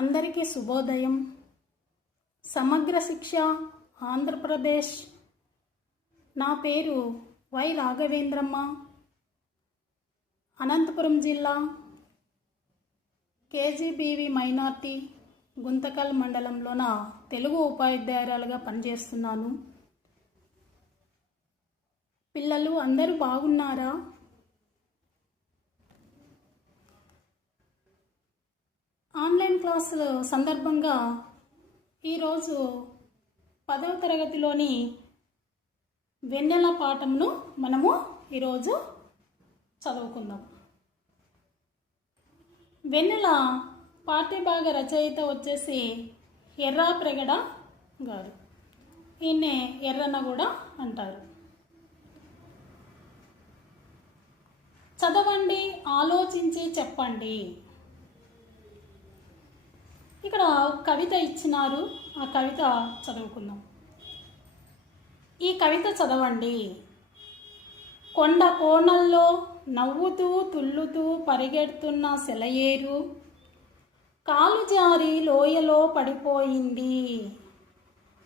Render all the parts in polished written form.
అందరికీ శుభోదయం. సమగ్ర శిక్ష ఆంధ్రప్రదేశ్. నా పేరు వై రాఘవేంద్రమ్మ. అనంతపురం జిల్లా కేజీబీవి మైనార్టీ గుంతకల్ మండలంలోన తెలుగు ఉపాధ్యాయురాలుగా పనిచేస్తున్నాను. పిల్లలు అందరూ బాగున్నారా? ఆన్లైన్ క్లాసుల సందర్భంగా ఈరోజు 10వ తరగతిలోని వెన్నెల పాఠంను మనము ఈరోజు చదువుకుందాం. వెన్నెల పాఠ్యభాగ రచయిత వచ్చేసి ఎర్రాప్రగడ గారు. ఈయన్నే ఎర్రన్న కూడా అంటారు. చదవండి, ఆలోచించి చెప్పండి. ఇక్కడ కవిత ఇచ్చినారు, ఆ కవిత చదువుకుందాం. ఈ కవిత చదవండి. కొండ కోణల్లో నవ్వుతూ తుల్లుతూ పరిగెడుతున్న సెలయేరు కాలు జారి లోయలో పడిపోయింది.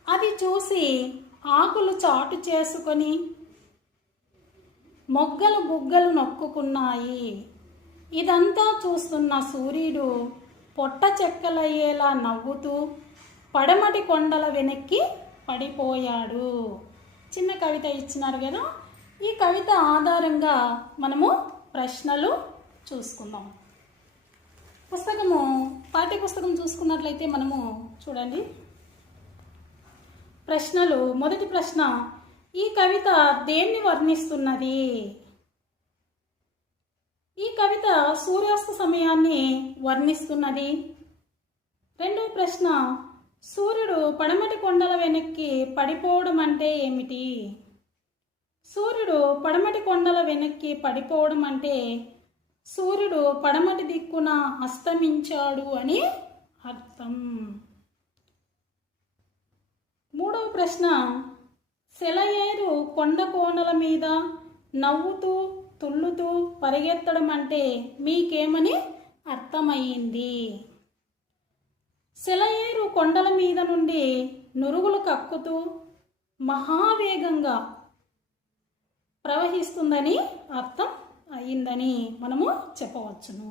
అది చూసి ఆకులు చాటు చేసుకొని మొగ్గలు బుగ్గలు నొక్కుకున్నాయి. ఇదంతా చూస్తున్న సూర్యుడు పొట్ట చెక్కలయ్యేలా నవ్వుతూ పడమటి కొండల వెనక్కి పడిపోయాడు. చిన్న కవిత ఇచ్చినారు కదా. ఈ కవిత ఆధారంగా మనము ప్రశ్నలు చూసుకుందాం. పాఠ్యపుస్తకం చూసుకున్నట్లయితే మనము చూడండి ప్రశ్నలు. మొదటి ప్రశ్న, ఈ కవిత దేన్ని వర్ణిస్తున్నది? ఈ కవిత సూర్యాస్త సమయాన్ని వర్ణిస్తున్నది. రెండవ ప్రశ్న, సూర్యుడు పడమటి కొండల వెనక్కి పడిపోవడం అంటే ఏమిటి? సూర్యుడు పడమటి కొండల వెనక్కి పడిపోవడం అంటే సూర్యుడు పడమటి దిక్కున అస్తమించాడు అని అర్థం. మూడవ ప్రశ్న, సెలయేరు కొండ కోణల మీద నవ్వుతూ తుల్లుతూ పరిగెత్తడం అంటే మీకేమని అర్థమయ్యింది? సెలయేరు కొండల మీద నుండి నురుగులు కక్కుతూ మహావేగంగా ప్రవహిస్తుందని అర్థం అయ్యిందని మనము చెప్పవచ్చును.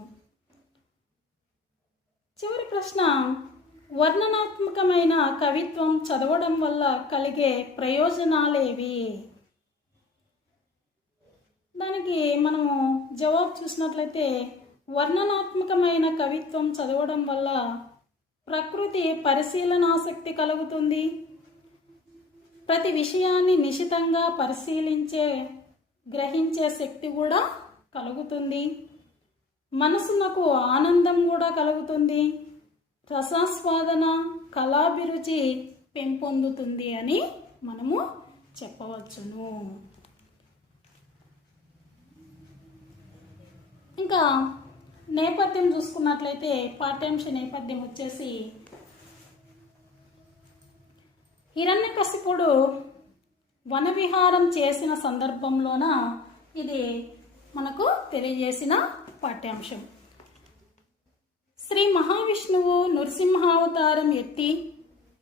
చివరి ప్రశ్న, వర్ణనాత్మకమైన కవిత్వం చదవడం వల్ల కలిగే ప్రయోజనాలేవి? దానికి మనము జవాబు చూసినట్లయితే, వర్ణనాత్మకమైన కవిత్వం చదవడం వల్ల ప్రకృతి పరిశీలనాసక్తి కలుగుతుంది. ప్రతి విషయాన్ని నిశితంగా గ్రహించే శక్తి కూడా కలుగుతుంది. మనసునకు ఆనందం కూడా కలుగుతుంది. రసాస్వాదన, కళాభిరుచి పెంపొందుతుంది అని మనము చెప్పవచ్చును. ఇంకా నేపథ్యం చూసుకున్నట్లయితే పాఠ్యాంశ నేపథ్యం వచ్చేసి, హిరణ్యకశిపుడు వనవిహారం చేసిన సందర్భంలోన ఇది మనకు తెలియజేసిన పాఠ్యాంశం. శ్రీ మహావిష్ణువు నృసింహావతారం ఎత్తి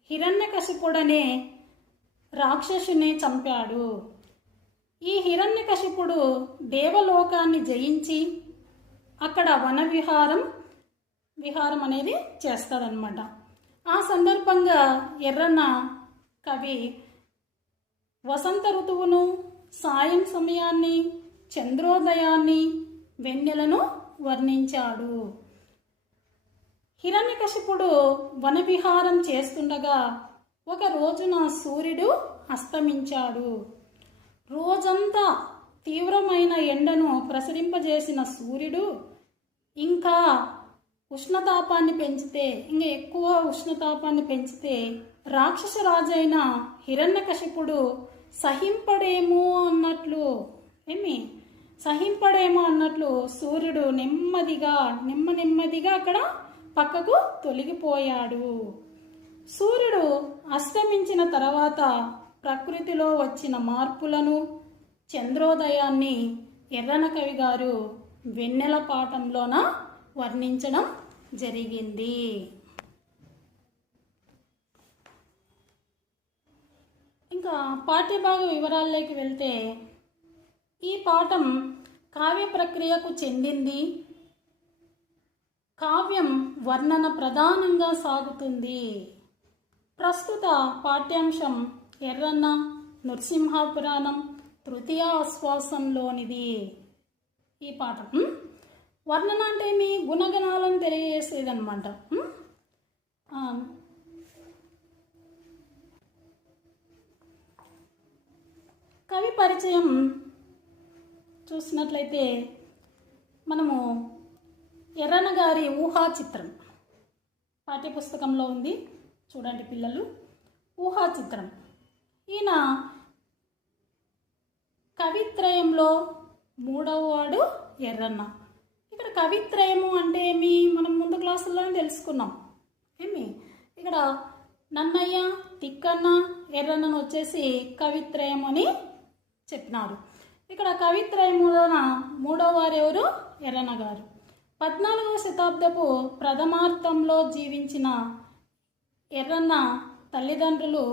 హిరణ్యకశిపుడనే రాక్షసుని చంపాడు. ఈ హిరణ్యకశిపుడు దేవలోకాన్ని జయించి అక్కడ విహారం అనేది చేస్తాడనమాట. ఆ సందర్భంగా ఎర్రన్న కవి వసంత ఋతువును, సాయం సమయాన్ని, చంద్రోదయాన్ని, వెన్నెలను వర్ణించాడు. హిరణ్యకశిపుడు వనవిహారం చేస్తుండగా ఒక రోజున సూర్యుడు అస్తమించాడు. రోజంతా తీవ్రమైన ఎండను ప్రసరింపజేసిన సూర్యుడు ఇంకా ఎక్కువ ఉష్ణతాపాన్ని పెంచితే రాక్షసరాజైన హిరణ్యకశిపుడు సహింపడేమో అన్నట్లు సూర్యుడు నెమ్మదిగా అక్కడ పక్కకు తొలగిపోయాడు. సూర్యుడు అస్తమించిన తర్వాత ప్రకృతిలో వచ్చిన మార్పులను, చంద్రోదయాన్ని ఎర్రన కవి గారు వెన్నెల పాఠంలోన వర్ణించడం జరిగింది. ఇంకా పాఠ్యభాగ వివరాల్లోకి వెళ్తే ఈ పాఠం కావ్య ప్రక్రియకు చెందింది. కావ్యం వర్ణన ప్రధానంగా సాగుతుంది. ప్రస్తుత పాఠ్యాంశం ఎర్రన్న నృసింహపురాణం తృతీయ ఆశ్వాసంలోనిది. ఈ పాఠం వర్ణన అంటే మీ గుణగణాలను తెలియజేసేదన్నమాట. కవి పరిచయం చూసినట్లయితే మనము ఎర్రన్న గారి ఊహా చిత్రం పాఠ్యపుస్తకంలో ఉంది, చూడండి పిల్లలు. ఊహా చిత్రం. ఈయన కవిత్రయంలో మూడవ వాడు ఎర్రన్న. ఇక్కడ కవిత్రయము అంటే ఏమి మనం ముందు క్లాసుల్లోనే తెలుసుకున్నాం. ఏమి ఇక్కడ నన్నయ్య, తిక్కన్న, ఎర్రన్నను వచ్చేసి కవిత్రయం అని చెప్పినారు. ఇక్కడ కవిత్రయములోన మూడవ వారు ఎవరు? ఎర్రన్న గారు. 14వ శతాబ్దపు ప్రథమార్థంలో జీవించిన ఎర్రన్న తల్లిదండ్రులు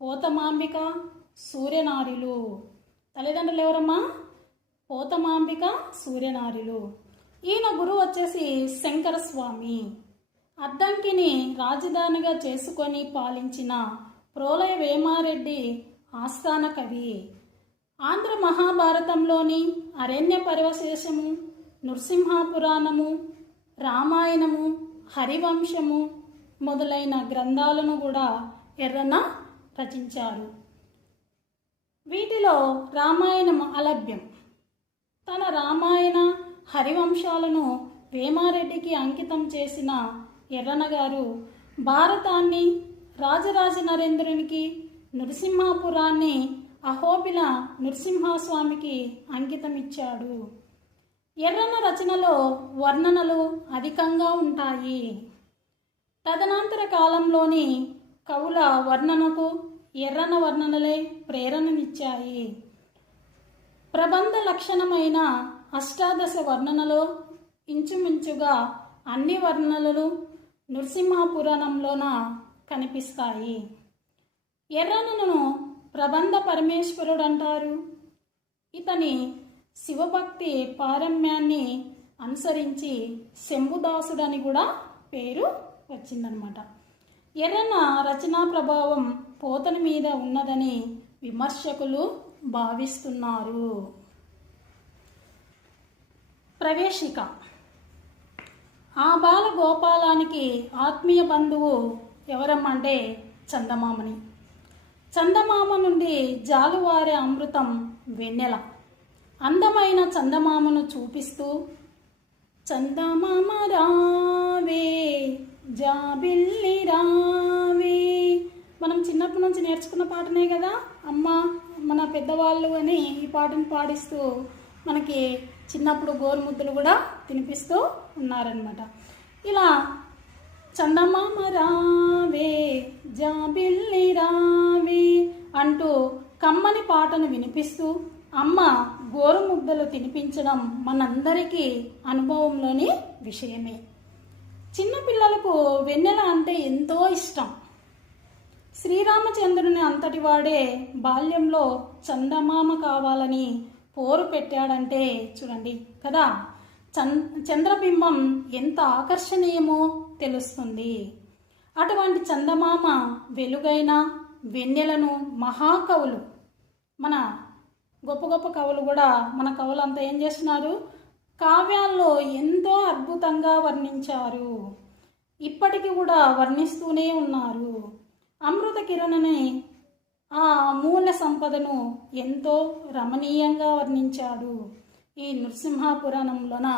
పోతమాంబిక, సూర్యనారిలు. తల్లిదండ్రులు ఎవరమ్మా? పోతమాంబిక, సూర్యనారిలు. ఈయన గురువు వచ్చేసి శంకరస్వామి. అద్దంకిని రాజధానిగా చేసుకొని పాలించిన ప్రోలయ వేమారెడ్డి ఆస్థాన కవి. ఆంధ్ర మహాభారతంలోని అరణ్య పరివశేషము, నృసింహపురాణము, రామాయణము, హరివంశము మొదలైన గ్రంథాలను కూడా ఎర్రన్న రచించారు. వీటిలో రామాయణం అలభ్యం. తన రామాయణ హరివంశాలను వేమారెడ్డికి అంకితం చేసిన ఎర్రన్న గారు భారతాన్ని రాజరాజ నరేంద్రునికి, నృసింహపురాన్ని అహోబిల నృసింహస్వామికి అంకితం ఇచ్చాడు. ఎర్రన్న రచనలో వర్ణనలు అధికంగా ఉంటాయి. తదనంతర కాలంలోని కవుల వర్ణనకు ఎర్రన్న వర్ణనలే ప్రేరణనిచ్చాయి. ప్రబంధ లక్షణమైన అష్టాదశ వర్ణనలో ఇంచుమించుగా అన్ని వర్ణనలు నృసింహపురాణంలోన కనిపిస్తాయి. ఎర్రన్నను ప్రబంధ పరమేశ్వరుడు అంటారు. ఇతని శివభక్తి పారమ్యాన్ని అనుసరించి శంభుదాసుడని కూడా పేరు వచ్చిందనమాట. ఎర్రన్న రచనా ప్రభావం పోతన మీద ఉన్నదని విమర్శకులు భావిస్తున్నారు. ప్రవేశిక. ఆ బాల గోపాలానికి ఆత్మీయ బంధువు ఎవరమ్మంటే చందమామని. చందమామ నుండి జాలువారే అమృతం వెన్నెల. అందమైన చందమామను చూపిస్తూ చందమామ రావే జాబిల్లి రావే, మనం చిన్నప్పటి నుంచి నేర్చుకున్న పాటనే కదా అమ్మ మన పెద్దవాళ్ళు అని ఈ పాటను పాడిస్తూ మనకి చిన్నప్పుడు గోరుముద్దలు కూడా తినిపిస్తూ ఉన్నారనమాట. ఇలా చందమామ రావే జాబిల్లి రావే అంటూ కమ్మని పాటను వినిపిస్తూ అమ్మ గోరుముద్దలు తినిపించడం మనందరికీ అనుభవంలోని విషయమే. చిన్నపిల్లలకు వెన్నెల అంటే ఎంతో ఇష్టం. శ్రీరామచంద్రుని అంతటి వాడే బాల్యంలో చందమామ కావాలని పోరు పెట్టాడంటే చూడండి కదా, చంద్రబింబం ఎంత ఆకర్షణీయమో తెలుస్తుంది. అటువంటి చందమామ వెలుగైన వెన్నెలను మహాకవులు, మన గొప్ప గొప్ప కవులు కూడా మన కవులంతా ఏం చేస్తున్నారు, కావ్యాల్లో ఎంతో అద్భుతంగా వర్ణించారు. ఇప్పటికీ కూడా వర్ణిస్తూనే ఉన్నారు. అమృత కిరణని ఆ అమూల్య సంపదను ఎంతో రమణీయంగా వర్ణించాడు ఈ నృసింహపురాణంలోన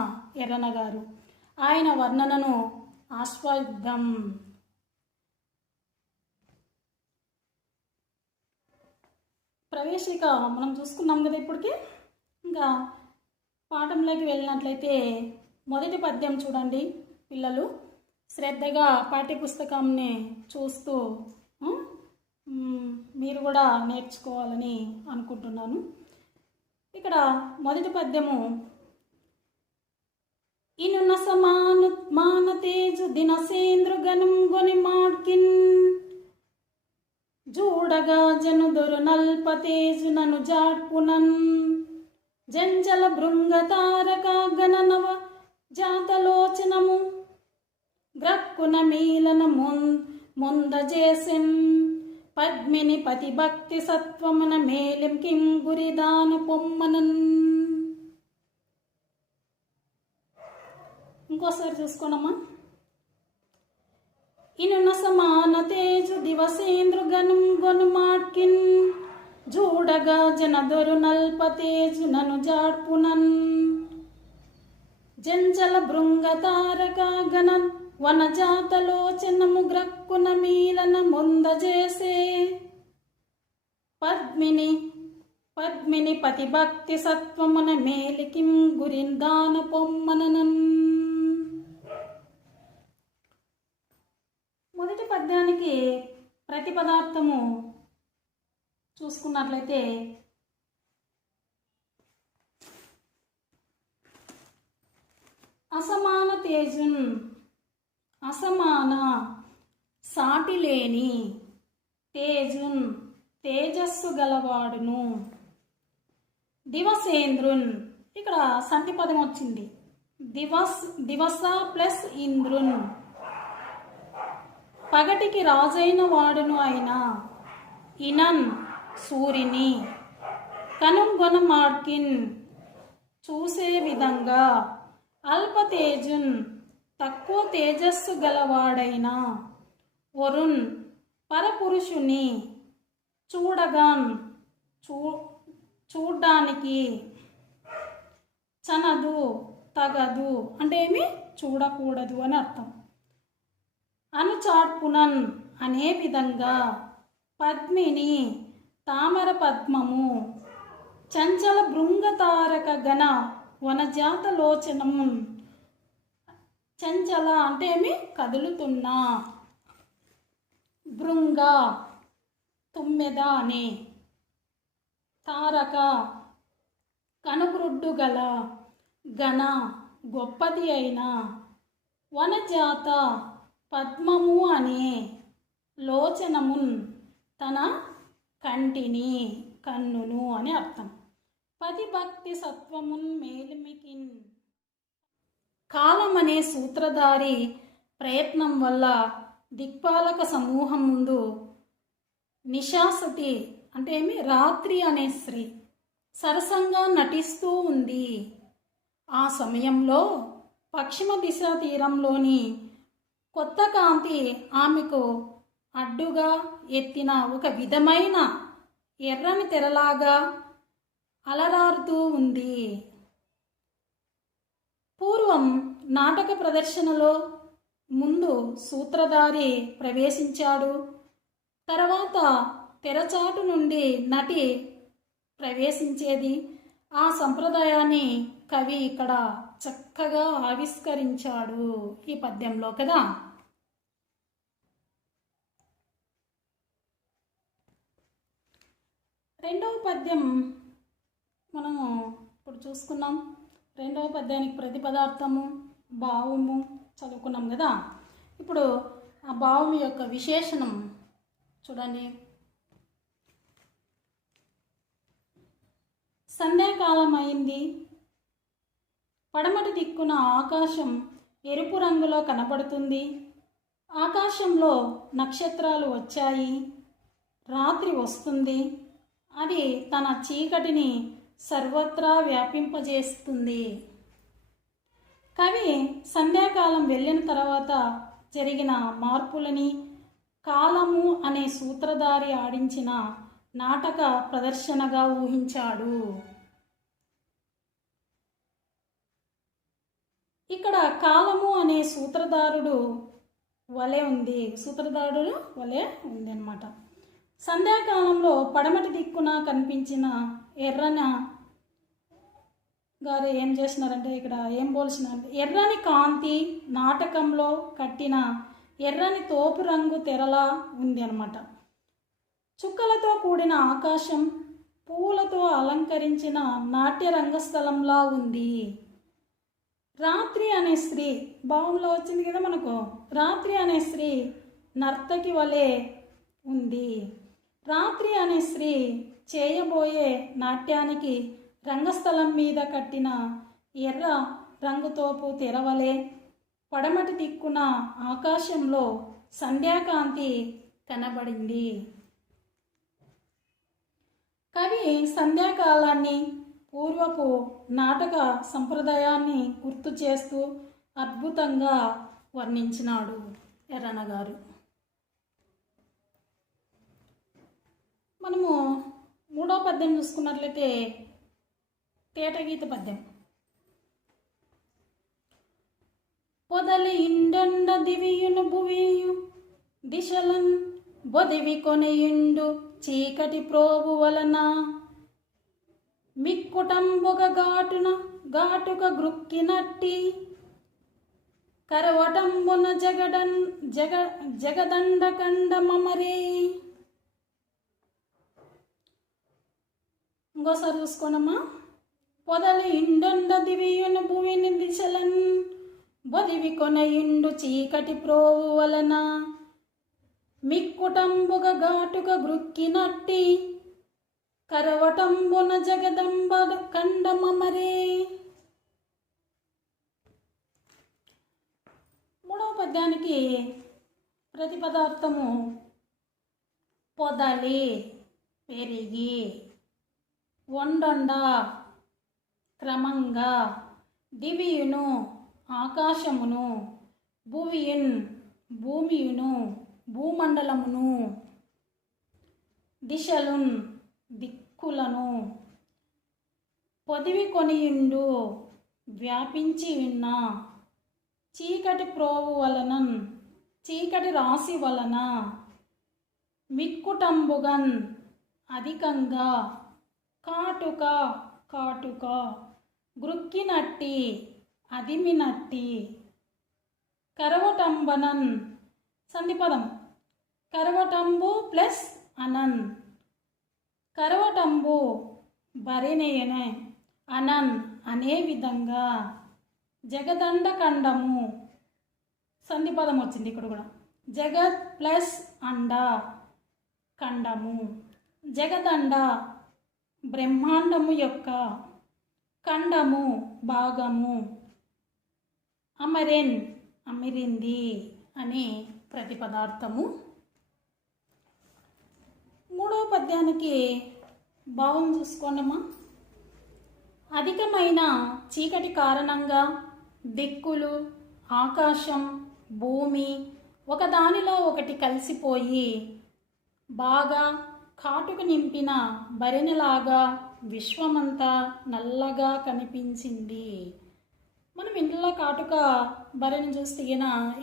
ఎర్రన్న గారు. ఆయన వర్ణనను ఆస్వాదిద్దాం. ప్రవేశిక మనం చూసుకున్నాం కదా ఇప్పటికి. ఇంకా పాఠంలోకి వెళ్ళినట్లయితే మొదటి పద్యం చూడండి పిల్లలు. శ్రద్ధగా పాఠ్యపుస్తకాన్ని చూస్తూ మీరు కూడా నేర్చుకోవాలని అనుకుంటున్నాను. ఇక్కడ మొదటి పద్యము, ఇనున సమాన తేజు దినసేంద్రు గణం గొని మాడ్కిన్ జూడ చూడగా జనుదొరు నల్పతేజునను జాడ్పునన్ జంజల భృంగ తారక గణనవ జాతలోచనము గ్రక్కున మీలన ముందజేసెన్ పద్మిని పతి భక్తి సత్వమున మేలిం కిం గురిదాన పొమ్మనన్. ఇంకోసారి చూసుకోనమ్మా. ఇనున సమాన తేజు దివసేంద్రు గనుం గొను మాట్కిన్ జూడగా జనదొరు నల్పతేజు నను జాడ్పునన్ జంజల భృంగ తారక గణ వనజాతలోచనము గ్రక్కున మీలన ముందజేసే పద్మిని పతి భక్తి సత్వమున మేలికిం గురిందాన పొమ్మనన్. మొదటి పద్యానికి ప్రతిపదార్థము చూసుకున్నట్లయితే అసమాన తేజున్, అసమాన సాటి లేని, తేజున్ తేజస్సు గలవాడును, దివసేంద్రున్ ఇక్కడ సంధి పదం వచ్చింది, దివస ప్లస్ ఇంద్రున్ పగటికి రాజైన వాడును అయిన, ఇనన్ సూరిని, కనుగొన మార్కిన్ చూసే విధంగా, అల్పతేజున్ తక్కువ తేజస్సు గలవాడైన, వరుణ్ పరపురుషుని, చూడగాన్ చూడ్డానికి, చనదు తగదు అంటే ఏమి చూడకూడదు అని అర్థం, అనుచాట్పునన్ అనే విధంగా, పద్మిని తామర పద్మము, చంచల భృంగతారక గణ వనజాతలోచనము, చంచల అంటే ఏమి కదులుతున్నా, భృంగ తుమ్మెద అని, తారక కనుగ్రుడ్డు గల, గణ గొప్పది అయిన, వనజాత పద్మము అనే, లోచనమున్ తన కంటిని కన్నును అని అర్థం. పతి భక్తి సత్వమున్ మేలిమికిన్ కాలం అనే సూత్రధారి ప్రయత్నం వల్ల దిక్పాలక సమూహం ముందు నిశాసతి అంటే ఏమి రాత్రి అనే స్త్రీ సరసంగా నటిస్తూ ఉంది. ఆ సమయంలో పశ్చిమ దిశ తీరంలోని కొత్త కాంతి ఆమెకు అడ్డుగా ఎత్తిన ఒక విధమైన ఎర్రని తెరలాగా అలరారుతూ ఉంది. పూర్వం నాటక ప్రదర్శనలో ముందు సూత్రధారి ప్రవేశించాడు, తర్వాత తెరచాటు నుండి నటి ప్రవేశించేది. ఆ సంప్రదాయాన్ని కవి ఇక్కడ చక్కగా ఆవిష్కరించాడు ఈ పద్యంలో కదా. రెండవ పద్యం మనము ఇప్పుడు చూసుకున్నాం. రెండవ పద్యానికి ప్రతిపదార్థము భావము చదువుకున్నాం కదా. ఇప్పుడు ఆ భావం యొక్క విశేషణం చూడండి. సంధ్యాకాలం అయింది, పడమటి దిక్కున ఆకాశం ఎరుపు రంగులో కనబడుతుంది. ఆకాశంలో నక్షత్రాలు వచ్చాయి, రాత్రి వస్తుంది. అది తన చీకటిని సర్వత్రా వ్యాపింపజేస్తుంది. కవి సంధ్యాకాలం వెళ్ళిన తర్వాత జరిగిన మార్పులని కాలము అనే సూత్రధారి ఆడించిన నాటక ప్రదర్శనగా ఊహించాడు. ఇక్కడ కాలము అనే సూత్రధారుడు వలె ఉంది అన్నమాట. సంధ్యాకాలంలో పడమటి దిక్కున కనిపించిన ఎర్రన గారు ఏం చేసినారంటే ఇక్కడ ఏం పోల్చినారంటే ఎర్రని కాంతి నాటకంలో కట్టిన ఎర్రని తోపు రంగు తెరలా ఉంది అన్నమాట. చుక్కలతో కూడిన ఆకాశం పూలతో అలంకరించిన నాట్య రంగస్థలంలా ఉంది. రాత్రి అనే స్త్రీ భావంలో వచ్చింది కదా మనకు. రాత్రి అనే స్త్రీ నర్తకి వలె ఉంది. రాత్రి అనే స్త్రీ చేయబోయే నాట్యానికి రంగస్థలం మీద కట్టిన ఎర్ర రంగుతోపు తెరవలే పడమటి దిక్కున ఆకాశంలో సంధ్యాకాంతి కనబడింది. కవి సంధ్యాకాలాన్ని, పూర్వపు నాటక సంప్రదాయాన్ని గుర్తు చేస్తూ అద్భుతంగా వర్ణించినాడు ఎర్రన గారు. మనము మూడో పద్యం చూసుకున్నట్లయితే తేటగీత పద్యం. పొదలి ఇండండ దివియును భువియు దిశలన్ బొదివి కొనయుండు చీకటి ప్రోవు వలన మిక్కుటంబుగ ఘాటుక గ్రుక్కినట్టి కరవటంబున జగదండ కండమరే. ఇంకోసారి చూసుకోనమ్మా. పొదలి ఇండండ దివియును భువిని దిశలన్ బొదివి కొనయుండు చీకటి ప్రోవు వలన మిక్కుటంబుగ ఘాటుక గ్రుక్కినట్టి కరవటంబున జగదంబ కండమరే. మూడవ పద్యానికి ప్రతిపదార్థము పొదలి పెరిగి, వండొండ క్రమంగా, దివియును ఆకాశమును, భువియున్ భూమియును భూమండలమును, దిశలున్ దిక్కులను, పొదివి కొనియుండు వ్యాపించి ఉన్న చీకటి ప్రోవు వలన చీకటి రాశి వలన మిక్కుటంబుగన్ అధికంగా, కాటుక కాటుక, గ్రుక్కినట్టి అదిమినట్టి, కరవటంబనన్ సంధిపదం కరవటంబు ప్లస్ అనన్, కరవటంబు బరినేయనే అనన్ అనే విధంగా, జగదండ కండము సంధిపదం వచ్చింది ఇక్కడ కూడా, జగత్ ప్లస్ అండ ఖండము, జగదండ బ్రహ్మాండము యొక్క ఖండము భాగము, అమరెన్ అమిరింది అని ప్రతిపదార్థము. మూడవ పద్యానికి భావం చూసుకోండమ్మా. అధికమైన చీకటి కారణంగా దిక్కులు, ఆకాశం, భూమి ఒకదానిలో ఒకటి కలిసిపోయి బాగా కాటుక నింపిన బరినెలాగా విశ్వమంతా నల్లగా కనిపించింది. మనం ఇంట్లో కాటుక బరిని చూస్తే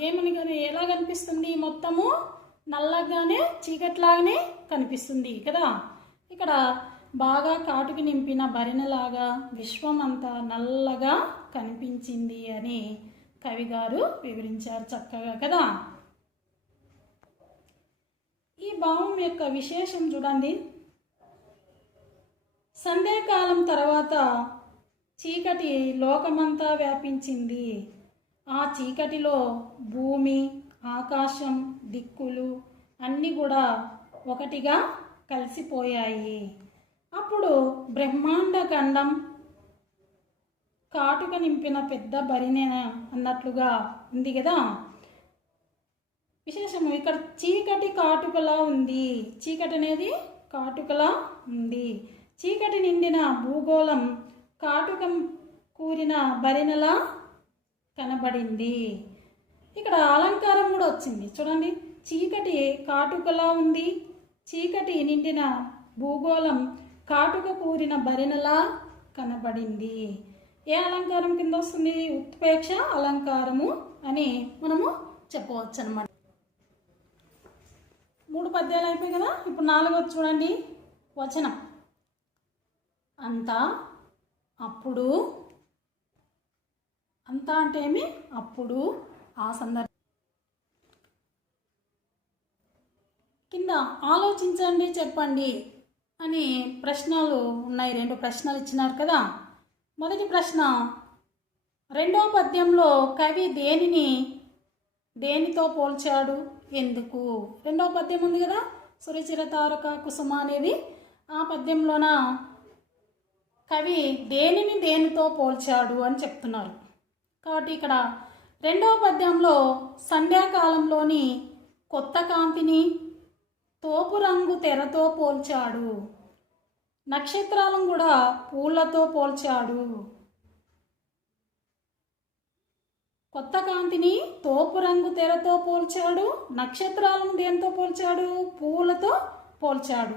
ఏమని ఎలా కనిపిస్తుంది? మొత్తము నల్లగానే చీకట్లాగానే కనిపిస్తుంది కదా. ఇక్కడ బాగా కాటుక నింపిన బరినెలాగా విశ్వమంతా నల్లగా కనిపించింది అని కవి గారు వివరించారు చక్కగా కదా. ఈ భావం యొక్క విశేషం చూడండి. సంధ్యాకాలం తర్వాత చీకటి లోకమంతా వ్యాపించింది. ఆ చీకటిలో భూమి, ఆకాశం, దిక్కులు అన్నీ కూడా ఒకటిగా కలిసిపోయాయి. అప్పుడు బ్రహ్మాండ ఖండం కాటుక నింపిన పెద్ద బరినే అన్నట్లుగా ఉంది కదా. విశేషము ఇక్కడ చీకటి కాటుకలా ఉంది. చీకటి అనేది కాటుకలా ఉంది. చీకటి నిండిన భూగోళం కాటుకం కూరిన బరినలా కనబడింది. ఇక్కడ అలంకారం కూడా వచ్చింది చూడండి. చీకటి కాటుకలా ఉంది. చీకటి నిండిన భూగోళం కాటుక కూరిన బరినలా కనబడింది. ఏ అలంకారం కింద వస్తుంది? ఉత్ప్రేక్ష అలంకారము అని మనము చెప్పవచ్చు అన్నమాట. 3 పద్యాలు అయిపోయి కదా. ఇప్పుడు 4వది చూడండి. వచనం. అంతా అప్పుడు. అంతా అంటే ఏమి? అప్పుడు, ఆ సందర్భం. కింద ఆలోచించండి, చెప్పండి అని ప్రశ్నలు ఉన్నాయి. 2 ప్రశ్నలు ఇచ్చినారు కదా. మొదటి ప్రశ్న, 2వ పద్యంలో కవి దేనితో పోల్చాడు, ఎందుకు? 2వ పద్యం ఉంది కదా, సురుచిర తారక కుసుమ అనేది ఆ పద్యంలోన కవి దేనిని దేనితో పోల్చాడు అని చెప్తున్నారు. కాబట్టి ఇక్కడ రెండవ పద్యంలో సంధ్యాకాలంలోని కొత్త కాంతిని తోపు రంగు తెరతో పోల్చాడు, నక్షత్రాలను కూడా పూలతో పోల్చాడు. కొత్త కాంతిని తోపు రంగు తెరతో పోల్చాడు, నక్షత్రాలను దేనితో పోల్చాడు? పూలతో పోల్చాడు.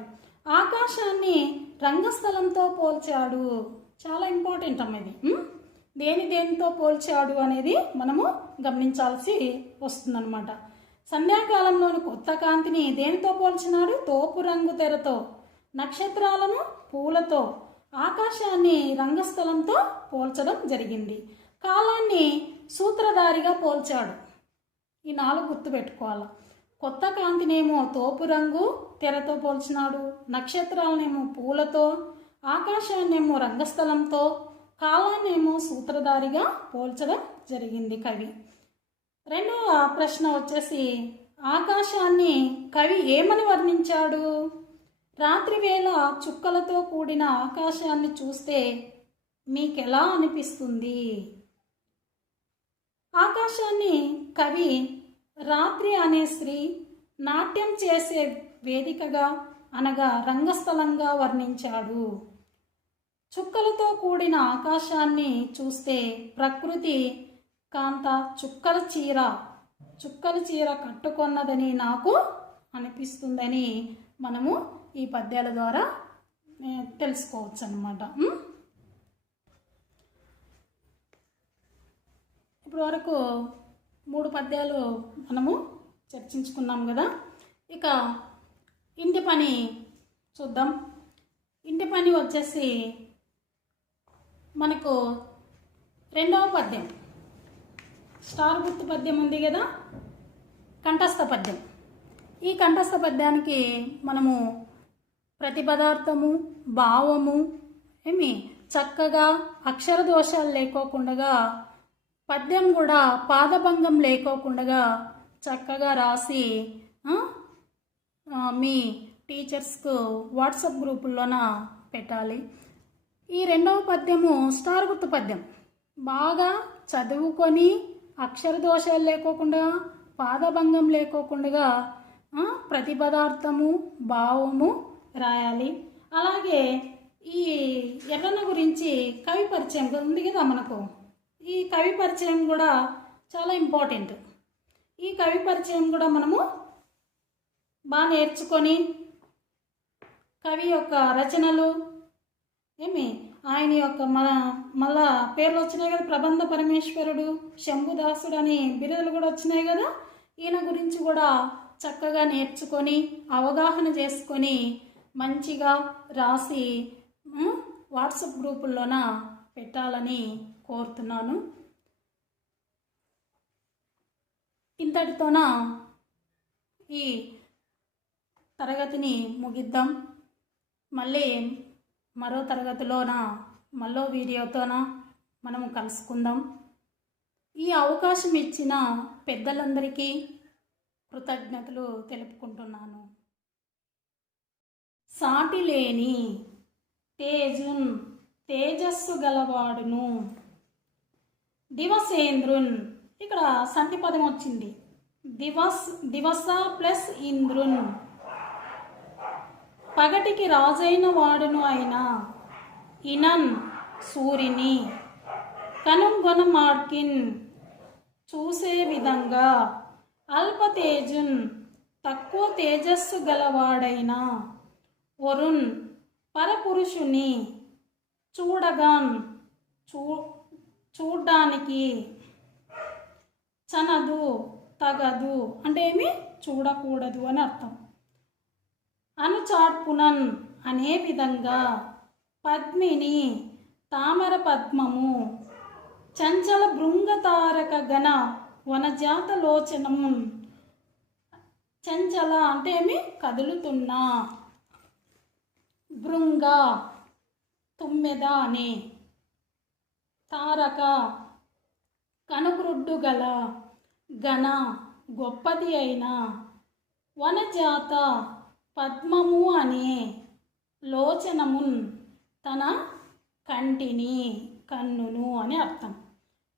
ఆకాశాన్ని రంగస్థలంతో పోల్చాడు. చాలా ఇంపార్టెంట్ అమ్మ ఇది. దేనితో పోల్చాడు అనేది మనము గమనించాల్సి వస్తుందన్నమాట. సంధ్యాకాలంలోని కొత్త కాంతిని దేనితో పోల్చినాడు? తోపు రంగు తెరతో, నక్షత్రాలను పూలతో, ఆకాశాన్ని రంగస్థలంతో పోల్చడం జరిగింది. కాలాన్ని సూత్రధారిగా పోల్చాడు. ఈ 4 గుర్తుపెట్టుకోవాలి. కొత్త కాంతినేమో తోపు రంగు తెరతో పోల్చినాడు, నక్షత్రాలనేమో పూలతో, ఆకాశాన్నేమో రంగస్థలంతో, కాలాన్నేమో సూత్రధారిగా పోల్చడం జరిగింది కవి. రెండవ ప్రశ్న వచ్చేసి ఆకాశాన్ని కవి ఏమని వర్ణించాడు? రాత్రివేళ చుక్కలతో కూడిన ఆకాశాన్ని చూస్తే మీకెలా అనిపిస్తుంది? ఆకాశాన్ని కవి రాత్రి అనే స్త్రీ నాట్యం చేసే వేదికగా అనగా రంగస్థలంగా వర్ణించాడు. చుక్కలతో కూడిన ఆకాశాన్ని చూస్తే ప్రకృతి కాంత చుక్కల చీర కట్టుకొన్నదని నాకు అనిపిస్తుందని మనము ఈ పద్యాల ద్వారా తెలుసుకోవచ్చు అన్నమాట. ఇప్పుడు వరకు 3 పద్యాలు మనము చర్చించుకున్నాం కదా. ఇక ఇంటి పని చూద్దాం. ఇంటి పని వచ్చేసి మనకు రెండవ పద్యం స్టార్ గుర్తు పద్యం ఉంది కదా, కంఠస్థ పద్యం. ఈ కంఠస్థ పద్యానికి మనము ప్రతిపదార్థము, భావము చక్కగా అక్షర దోషాలు లేకోకుండా, పద్యం కూడా పాదభంగం లేకోకుండా చక్కగా రాసి మీ టీచర్స్కు వాట్సాప్ గ్రూపుల్లోన పెట్టాలి. ఈ రెండవ పద్యము స్టార్ గుర్తు పద్యం. బాగా చదువుకొని అక్షర దోషాలు లేకోకుండా, పాదభంగం లేకోకుండా ప్రతిపదార్థము, భావము రాయాలి. అలాగే ఈ ఎర్రన్న గురించి కవి పరిచయం ఉంది కదా మనకు. ఈ కవి పరిచయం కూడా చాలా ఇంపార్టెంట్. ఈ కవి పరిచయం కూడా మనము బాగా నేర్చుకొని కవి యొక్క రచనలు ఆయన యొక్క మళ్ళా పేర్లు వచ్చినాయి కదా, ప్రబంధ పరమేశ్వరుడు, శంభుదాసుడు అని బిరుదులు కూడా వచ్చినాయి కదా. ఈయన గురించి కూడా చక్కగా నేర్చుకొని అవగాహన చేసుకొని మంచిగా రాసి వాట్సాప్ గ్రూపుల్లోన పెట్టాలని కోరుతున్నాను. ఇంతటితోన ఈ తరగతిని ముగిద్దాం. మళ్ళీ మరో తరగతిలోన మరో వీడియోతోన మనము కలుసుకుందాం. ఈ అవకాశం ఇచ్చిన పెద్దలందరికీ కృతజ్ఞతలు తెలుపుకుంటున్నాను. సాటిలేని తేజున్ తేజస్సు గలవాడును దివసేంద్రున్. ఇక్కడ సంధి పదం వచ్చింది. దివస ప్లస్ ఇంద్రున్. పగటికి రాజైన వాడును అయిన ఇనన్ సూరిని కనుగొనమాడ్కిన్ చూసే విధంగా అల్పతేజున్ తక్కువ తేజస్సు గలవాడైన వరుణ్ పరపురుషుని చూడగాన్ చూడ్డానికి చనదు తగదు అంటే ఏమి చూడకూడదు అని అర్థం. అనుచాట్పునన్ అనే విధంగా పద్మిని తామర పద్మము చంచల భృంగతారక గణ వనజాత లోచనము. చంచల అంటే ఏమి కదులుతున్నా, భృంగ తుమ్మెద అని, తారక కనుగ్రుడ్డు గల, ఘన గొప్పది అయిన, వనజాత పద్మము అనే లోచనమున్ తన కంటిని కన్నును అని అర్థం.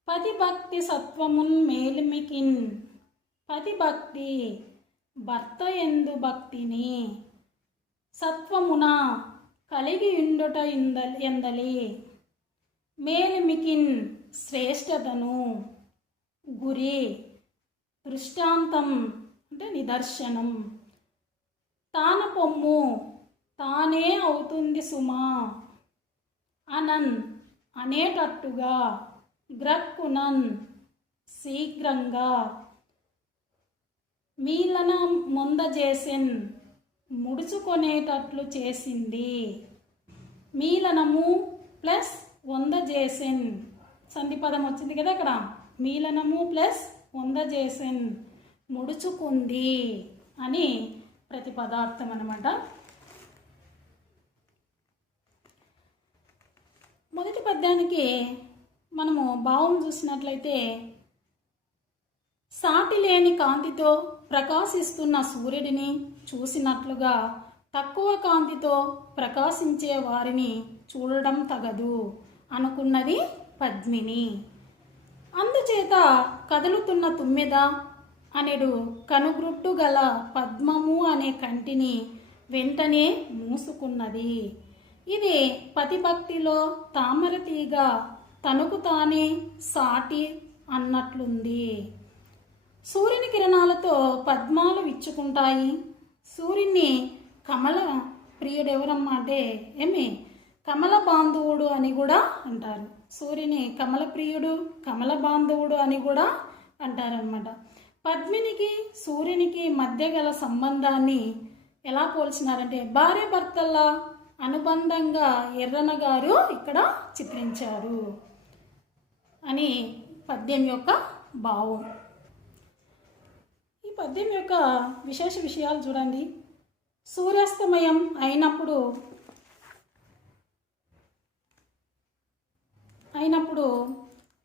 పతిభక్తి సత్వమున్ మేలిమికిన్, పతిభక్తి భర్త ఎందు భక్తిని, సత్వమున కలిగి ఉండుట ఎందలి, మేలిమికిన్ శ్రేష్టతను, గురి దృష్టాంతం అంటే నిదర్శనం, తాన పొమ్ము తానే అవుతుంది సుమా, అనన్ అనేటట్టుగా, గ్రక్కునన్ శీఘ్రంగా, మీలన ముందజేసెన్ ముడుచుకొనేటట్లు చేసింది. మీలనము ప్లస్ వందజేసెన్ సంధిపదం వచ్చింది కదా ఇక్కడ. మీలనము ప్లస్ వందజేసెన్ ముడుచుకుంది అని ప్రతిపదార్థం అన్నమాట. మొదటి పద్యానికి మనము భావం చూసినట్లయితే, సాటి లేని కాంతితో ప్రకాశిస్తున్న సూర్యుడిని చూసినట్లుగా తక్కువ కాంతితో ప్రకాశించే వారిని చూడడం తగదు అనుకున్నది పద్మిని. అందుచేత కదులుతున్న తుమ్మెద అనెడు కనుగ్రుట్టు గల పద్మము అనే కంటిని వెంటనే మూసుకున్నది. ఇది పతిభక్తిలో తామర తీగ తనకు తానే సాటి అన్నట్లుంది. సూర్యుని కిరణాలతో పద్మాలు విచ్చుకుంటాయి. సూర్యుని కమల ప్రియుడు ఎవరమ్మా అంటే కమల బాంధవుడు అని కూడా అంటారు. సూర్యుని కమల ప్రియుడు, కమల బాంధవుడు అని కూడా అంటారనమాట. పద్మినికి సూర్యునికి మధ్య గల సంబంధాన్ని ఎలా పోల్చినారంటే భార్య భర్తల అనుబంధంగా ఎర్రన గారు ఇక్కడ చిత్రించారు అని పద్యం యొక్క భావం. ఈ పద్యం యొక్క విశేష విషయాలు చూడండి. సూర్యాస్తమయం అయినప్పుడు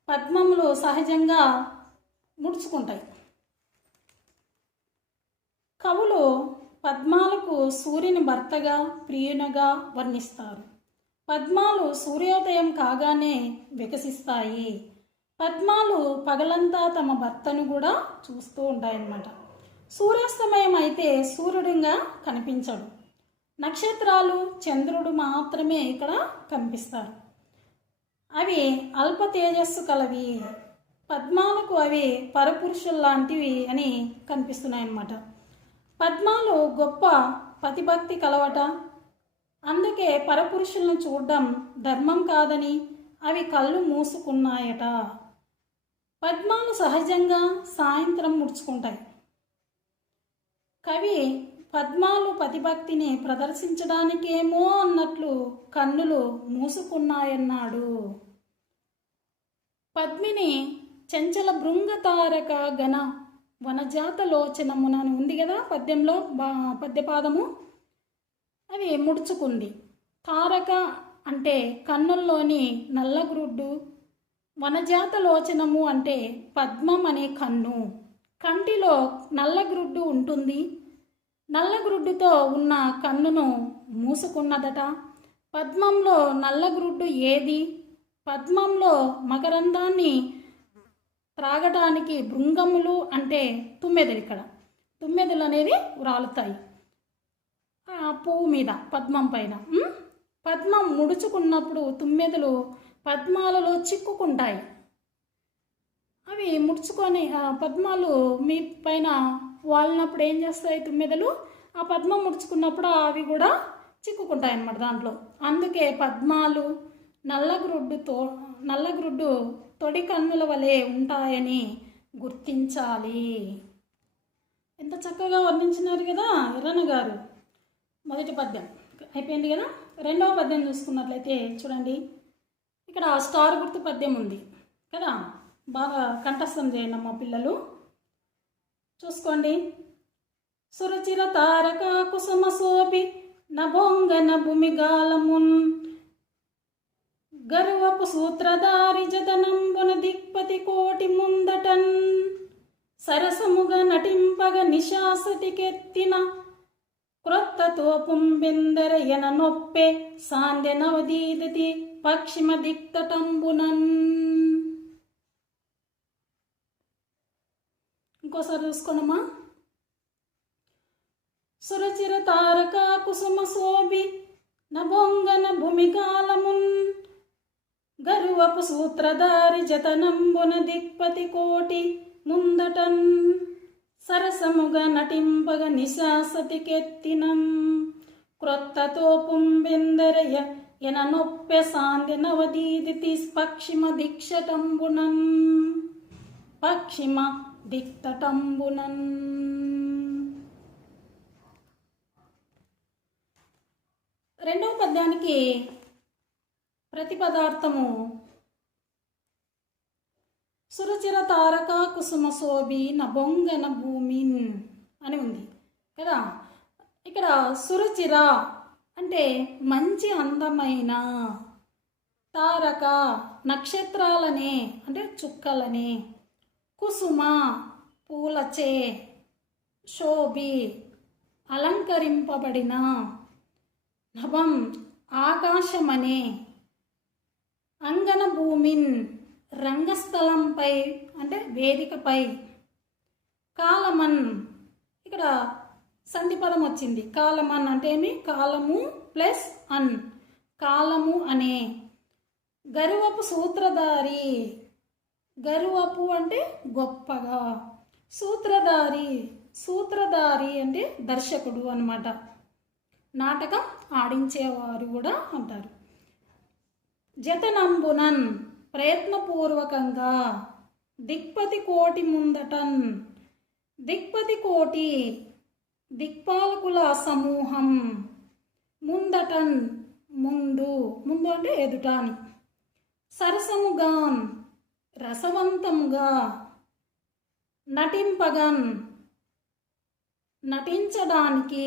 పద్మములు సహజంగా ముడుచుకుంటాయి. కవులు పద్మాలకు సూర్యుని భర్తగా ప్రియునిగా వర్ణిస్తారు. పద్మాలు సూర్యోదయం కాగానే వికసిస్తాయి. పద్మాలు పగలంతా తమ భర్తను కూడా చూస్తూ ఉంటాయన్నమాట. సూర్యాస్తమయం అయితే సూర్యుడిగా కనిపించడు. నక్షత్రాలు, చంద్రుడు మాత్రమే ఇక్కడ కనిపిస్తారు. అవి అల్ప తేజస్సు కలవి. పద్మాలకు అవి పరపురుషుల్లాంటివి అని కనిపిస్తున్నాయన్నమాట. పద్మాలు గొప్ప పతిభక్తి కలవట, అందుకే పరపురుషులను చూడడం ధర్మం కాదని అవి కళ్ళు మూసుకున్నాయట. పద్మాలు సహజంగా సాయంత్రం ముడుచుకుంటాయి. కవి పద్మాలు పతిభక్తిని ప్రదర్శించడానికేమో అన్నట్లు కన్నులు మూసుకున్నాయన్నాడు. పద్మిని చంచల భృంగతారక గణ వనజాత లోచనమున ఉంది కదా పద్యంలో పద్యపాదము, అది ముడుచుకుంది. తారక అంటే కన్నుల్లోని నల్లగ్రుడ్డు, వనజాత లోచనము అంటే పద్మం అనే కన్ను. కంటిలో నల్లగ్రుడ్డు ఉంటుంది. నల్లగ్రుడ్డుతో ఉన్న కన్నును మూసుకున్నదట. పద్మంలో నల్లగ్రుడ్డు ఏది? పద్మంలో మకరందాన్ని త్రాగటానికి భృంగములు అంటే తుమ్మెదలు. ఇక్కడ తుమ్మెదలు అనేది రాలుతాయి ఆ పువ్వు మీద, పద్మం పైన. పద్మం ముడుచుకున్నప్పుడు తుమ్మెదలు పద్మాలలో చిక్కుకుంటాయి. అవి ముడుచుకొని పద్మాలు మీ పైన వాలినప్పుడు ఏం చేస్తాయి తుమ్మెదలు? ఆ పద్మం ముడుచుకున్నప్పుడు అవి కూడా చిక్కుకుంటాయి అన్నమాట దాంట్లో. అందుకే పద్మాలు నల్లగ్రుడ్డు తొడి కన్నుల వలె ఉంటాయని గుర్తించాలి. ఎంత చక్కగా వర్ణించినారు కదా ఎర్రన్న గారు. మొదటి పద్యం అయిపోయింది కదా. రెండవ పద్యం చూసుకున్నట్లయితే చూడండి, ఇక్కడ స్టార్ గుర్తు పద్యం ఉంది కదా, బాగా కంఠస్థం చేయండి అమ్మ పిల్లలు, చూసుకోండి. సురచిర తారక కుసుమ సోపి నభోంగన భూమిగాలమున్ గర్వపు సూత్రధారి జతనంబున దిక్పతి కోటి ముందటన్ సరసముగా నటింపగ నిశాసటికెత్తిన క్రొత్త తోపుంబెందరయన నొప్పే సాంధ్య నవదీదతి పశ్చిమ దిక్తటంబునన్. ఇంకోసారి చూసుకోనమ్మా. సురచిర తారక కుసుమ శోభి నభొంగన భూమికాలమున్ గరువపు సూత్రధారి జతనంబున దిక్పతి కోటి ముందటన్ సరసముగా నటింపగ నిశాసతికెత్తినం. క్రొత్త తోపుంబెందరయ ఎన నొప్పె సాంధ్య నవదీదితి పశ్చిమ దిక్షటంబునన్. పశ్చిమ దిక్తటంబునన్. రెండవ పద్యానికి ప్రతిపదార్థము సురచిర తారక కుసుమ శోభి నభొంగన భూమిన్ అని ఉంది కదా. ఇక్కడ సురచిర అంటే మంచి అందమైన, తారక నక్షత్రాలనే అంటే చుక్కలనే, కుసుమ పూలచే, శోభి అలంకరింపబడిన, నభం ఆకాశమనే, అంగన భూమిన్ రంగస్థలంపై అంటే వేదికపై, కాలమన్ ఇక్కడ సంధిపదం వచ్చింది. కాలమన్ అంటే ఏమి? కాలము ప్లస్ అన్, కాలము అనే. గరువపు సూత్రధారి, గరువపు అంటే గొప్పగా, సూత్రధారి, సూత్రధారి అంటే దర్శకుడు అన్నమాట, నాటకం ఆడించేవారు కూడా అంటారు. జతనంబునన్ ప్రయత్నపూర్వకంగా, దిక్పతి కోటి ముందటన్, దిక్పతి కోటి దిక్పాలకుల సమూహం, ముందటన్ ముందు, ముందు అంటే ఎదుట అని. సరసముగాన్ రసవంతముగా, నటింపగన్ నటించడానికి,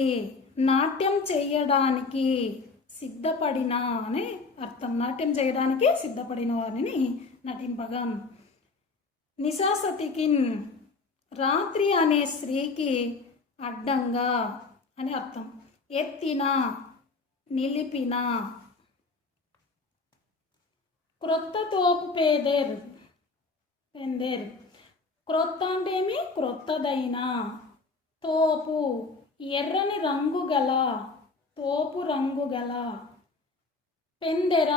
నాట్యం చేయడానికి సిద్ధపడిన అని అర్థం. నాట్యం చేయడానికి సిద్ధపడిన వారిని నటింపగన్. నిశాసతికిన్ రాత్రి అనే స్త్రీకి అడ్డంగా అని అర్థం. ఎత్తిన నిలిపిన. క్రొత్త తోపు పేదెర్ పెందెర్. క్రొత్త అంటే ఏమి? క్రొత్తదైన. తోపు ఎర్రని రంగు గల, తోపు రంగు గల. పెందెర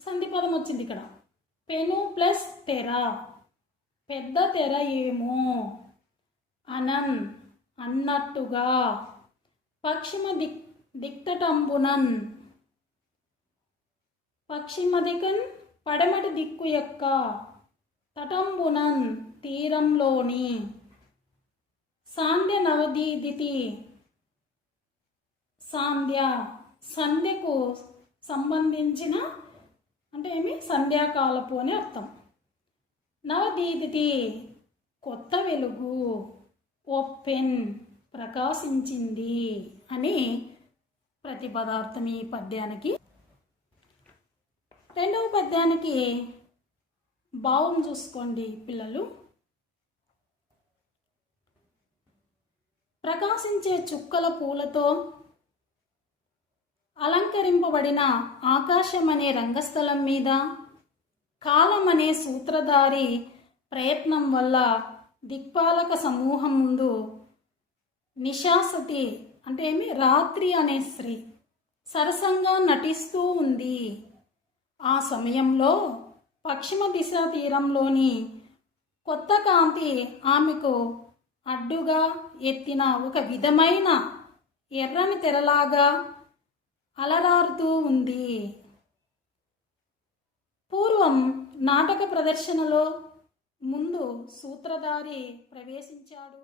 సంధిపదం వచ్చింది ఇక్కడ. పెను ప్లస్ తెర, పెద్ద తెర ఏమో. అనన్ అన్నట్టుగా. పశ్చిమ దిక్తటంబునన్, పశ్చిమ దికన్ పడమటి దిక్కు యొక్క, తటంబునన్ తీరంలోని. సాంధ్య నవదీదితి సాంధ్య సంధ్యకు సంబంధించిన అంటే ఏమి? సంధ్యాకాలపు అని అర్థం. నవదీదితి కొత్త వెలుగు, ఓపెన్ ప్రకాశించింది అని ప్రతిపదార్థం ఈ పద్యానికి. రెండవ పద్యానికి భావం చూసుకోండి పిల్లలు. ప్రకాశించే చుక్కల పూలతో అలంకరింపబడిన ఆకాశం అనే రంగస్థలం మీద కాలం అనే సూత్రధారి ప్రయత్నం వల్ల దిక్పాలక సమూహం ముందు నిశాసతి అంటే ఏమి? రాత్రి అనే స్త్రీ సరసంగా నటిస్తూ ఉంది. ఆ సమయంలో పశ్చిమ దిశ తీరంలోని కొత్త కాంతి ఆమెకు అడ్డుగా ఎత్తిన ఒక విధమైన ఎర్రని తెరలాగా అలరారుతూ ఉంది. పూర్వం నాటక ప్రదర్శనలో ముందు సూత్రధారి ప్రవేశించాడు.